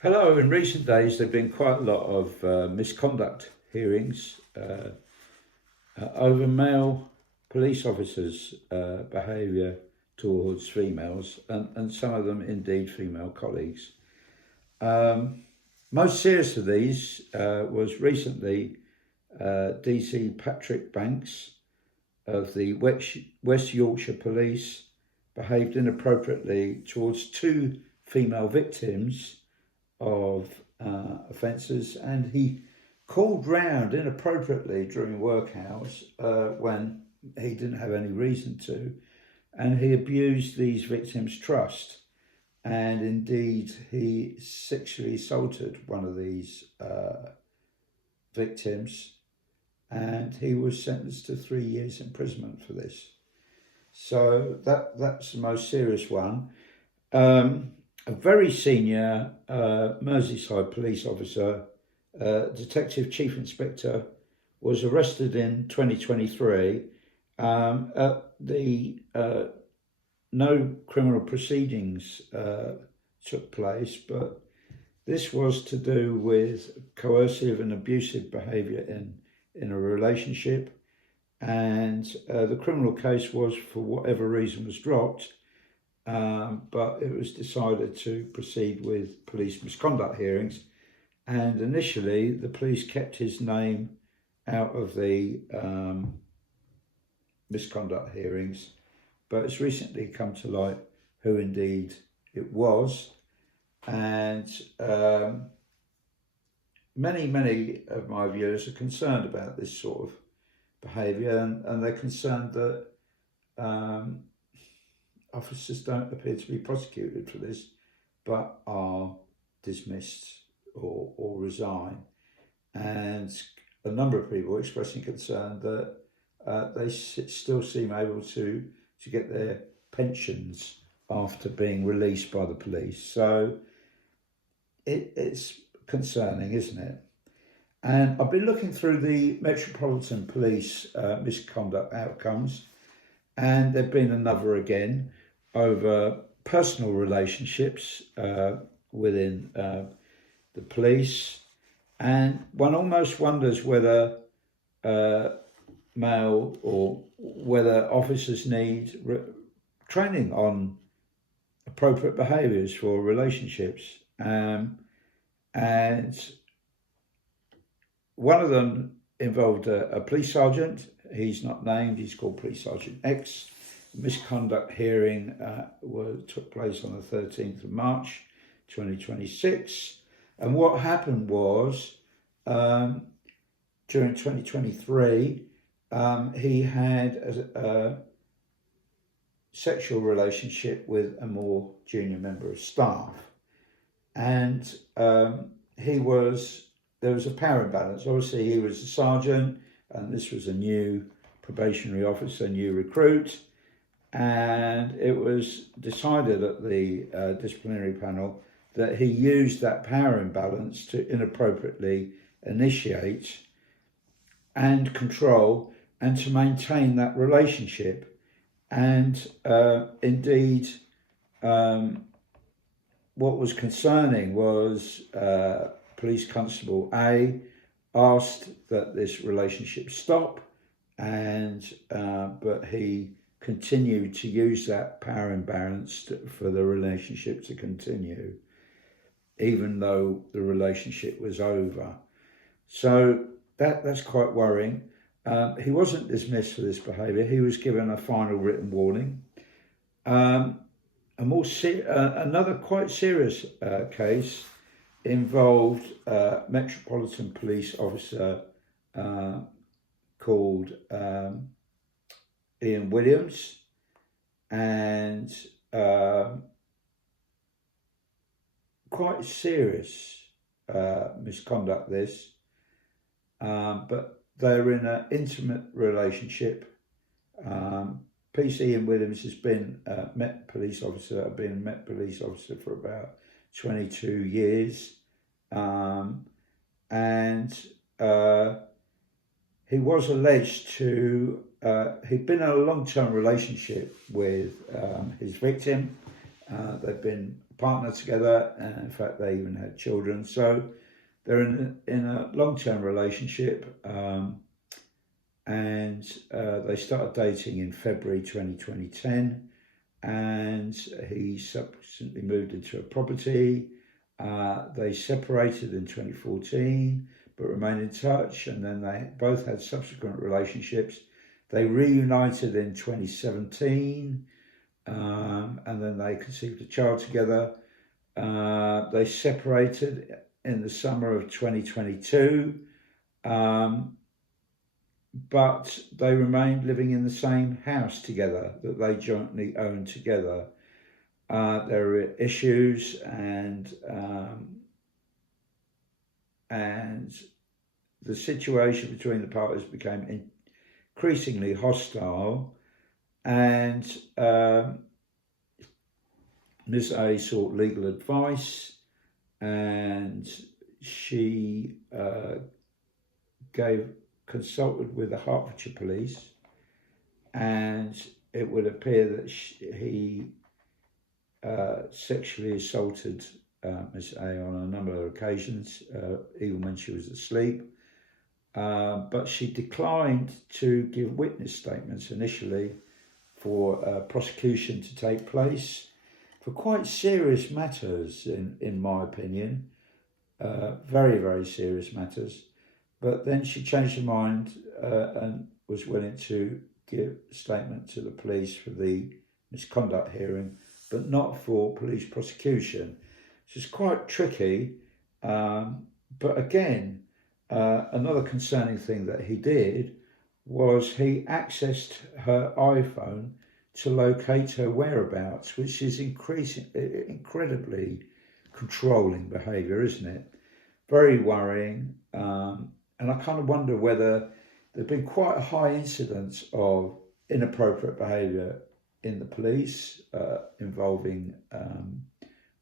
Hello. In recent days, there have been quite a lot of misconduct hearings over male police officers' behaviour towards females, and some of them indeed female colleagues. Most serious of these was recently DC Patrick Banks of the West Yorkshire Police behaved inappropriately towards two female victims of offences, and he called round inappropriately during work hours when he didn't have any reason to, and he abused these victims' trust, and indeed he sexually assaulted one of these victims, and he was sentenced to 3 years imprisonment for this. So that's the most serious one. A very senior Merseyside police officer, Detective Chief Inspector, was arrested in 2023. No criminal proceedings took place, but this was to do with coercive and abusive behaviour in a relationship, and the criminal case was, for whatever reason, was dropped. But it was decided to proceed with police misconduct hearings, and initially the police kept his name out of the misconduct hearings, but it's recently come to light who indeed it was, and many of my viewers are concerned about this sort of behaviour, and they're concerned that officers don't appear to be prosecuted for this, but are dismissed or resign. And a number of people expressing concern that they still seem able to get their pensions after being released by the police. So it's concerning, isn't it? And I've been looking through the Metropolitan Police misconduct outcomes, and there've been another again over personal relationships within the police, and one almost wonders whether male or whether officers need training on appropriate behaviours for relationships, and one of them involved a police sergeant. He's not named, he's called Police Sergeant X. Misconduct hearing took place on the 13th of March 2026, and what happened was during 2023 he had a sexual relationship with a more junior member of staff, and there was a power imbalance. Obviously he was a sergeant and this was a new probationary officer, new recruit, and it was decided at the disciplinary panel that he used that power imbalance to inappropriately initiate and control and to maintain that relationship. And indeed, what was concerning was Police Constable A asked that this relationship stop, and but he continued to use that power imbalance for the relationship to continue, even though the relationship was over. So that's quite worrying. He wasn't dismissed for this behaviour. He was given a final written warning. Another quite serious case involved Metropolitan Police officer called Ian Williams, and quite serious misconduct this, but they're in an intimate relationship. PC Ian Williams has been a Met Police officer, for about 22 years, and he was alleged to, he'd been in a long-term relationship with his victim, They've been partnered together, and in fact they even had children. So they're in a long-term relationship, and they started dating in February 2010, and he subsequently moved into a property. They separated in 2014, but remained in touch, and then they both had subsequent relationships. They reunited in 2017, and then they conceived a child together. They separated in the summer of 2022, but they remained living in the same house together that they jointly owned together. There were issues, and the situation between the parties became increasingly hostile, and Ms. A sought legal advice, and she consulted with the Hertfordshire Police, and it would appear that he sexually assaulted Ms. A on a number of occasions, even when she was asleep. But she declined to give witness statements initially for prosecution to take place for quite serious matters, in my opinion, very, very serious matters. But then she changed her mind and was willing to give a statement to the police for the misconduct hearing, but not for police prosecution. So it's quite tricky. But again, another concerning thing that he did was he accessed her iPhone to locate her whereabouts, which is incredibly controlling behaviour, isn't it? Very worrying. And I kind of wonder whether there's been quite a high incidence of inappropriate behaviour in the police involving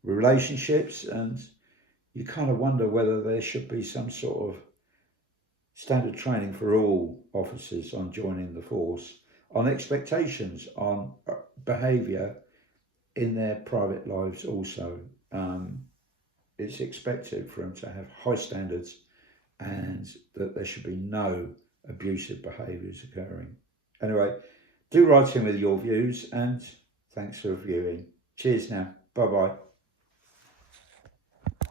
relationships, and you kind of wonder whether there should be some sort of standard training for all officers on joining the force, on expectations, on behaviour in their private lives also. It's expected for them to have high standards, and that there should be no abusive behaviours occurring. Anyway, do write in with your views, and thanks for viewing. Cheers now. Bye-bye.